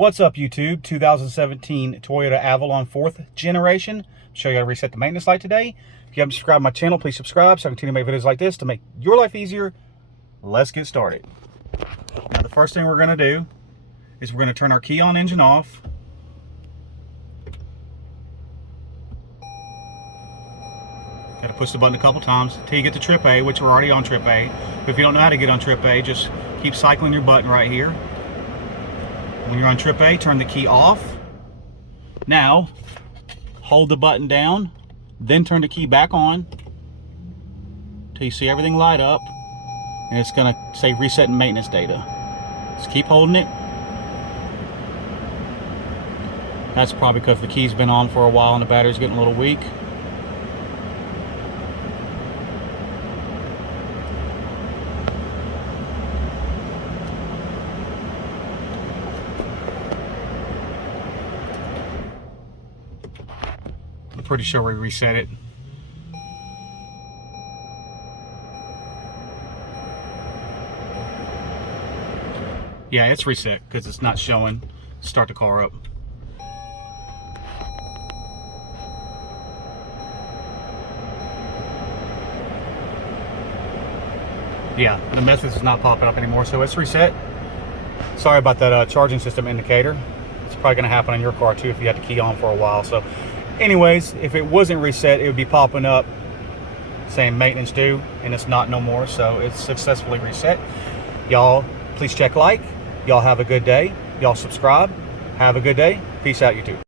What's up, YouTube? 2017 Toyota Avalon 4th generation. Show you how to reset the maintenance light today. If you haven't subscribed to my channel, please subscribe so I continue to make videos like this to make your life easier. Let's get started. Now, the first thing we're going to do is we're going to turn our key on engine off. Got to push the button a couple times until you get to trip A, which we're already on trip A. But if you don't know how to get on trip A, just keep cycling your button right here. When you're on trip A, turn the key off. Now, hold the button down, then turn the key back on until you see everything light up, and it's going to say reset maintenance data. Just keep holding it. That's probably because the key's been on for a while and the battery's getting a little weak. I'm pretty sure we reset it. Yeah, it's reset because it's not showing start the car up. Yeah, the message is not popping up anymore, so it's reset. Sorry about that charging system indicator. It's probably going to happen on your car too if you had the key on for a while. So anyways, if it wasn't reset, it would be popping up saying maintenance due, and it's not no more, so it's successfully reset. Y'all, please check like. Y'all have a good day. Y'all subscribe. Have a good day. Peace out, YouTube.